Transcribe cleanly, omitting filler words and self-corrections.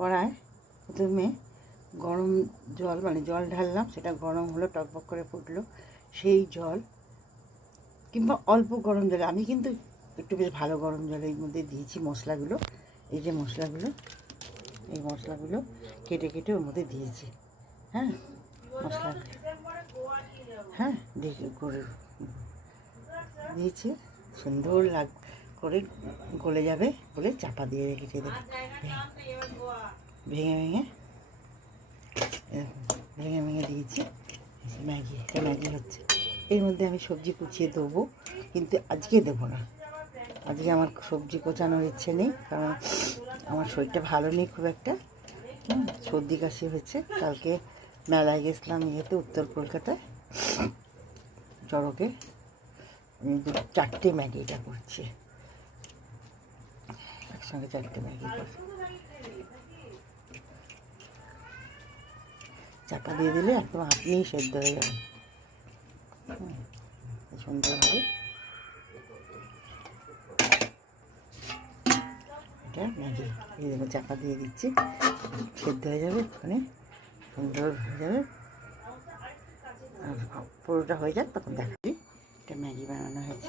কড়ায় প্রথমে গরম জল মানে জল ঢাললাম, সেটা গরম হলো, টকবক করে ফুটলো। সেই জল কিংবা অল্প গরম জলে, আমি কিন্তু একটু বেশ ভালো গরম জলের মধ্যে দিয়েছি মশলাগুলো। এই যে মশলাগুলো, এই মশলাগুলো কেটে কেটে ওর মধ্যে দিয়েছি। হ্যাঁ, মশলা হ্যাঁ দেখে করে দিয়েছি, সুন্দর করে গলে যাবে বলে চাপা দিয়ে রেখেছি। ভেঙে ভেঙে ভেঙে ভেঙে দিয়েছি। ম্যাগি, একটা ম্যাগি হচ্ছে। এর মধ্যে আমি সবজি কুচিয়ে দেবো, কিন্তু আজকে দেবো না। আজকে আমার সবজি কোচানোর ইচ্ছে নেই, কারণ আমার শরীরটা ভালো নেই খুব একটা। সর্দি কাশি হয়েছে। কালকে মেলায় গেছিলাম, ইয়েতে উত্তর কলকাতায় চড়কে। আমি 4টে ম্যাগি এটা করছি, একসঙ্গে 4টে ম্যাগি করছি। চাপা দিয়ে দিলে একদম আপনিই সেদ্ধ হয়ে যাবে সুন্দরভাবে। এটা ম্যাগি এই দেখো চাপা দিয়ে দিচ্ছি, সেদ্ধ হয়ে যাবে, ওখানে সুন্দর হয়ে যাবে। আর পুরোটা হয়ে যাক তখন দেখাবি। এটা ম্যাগি বানানো হয়েছে।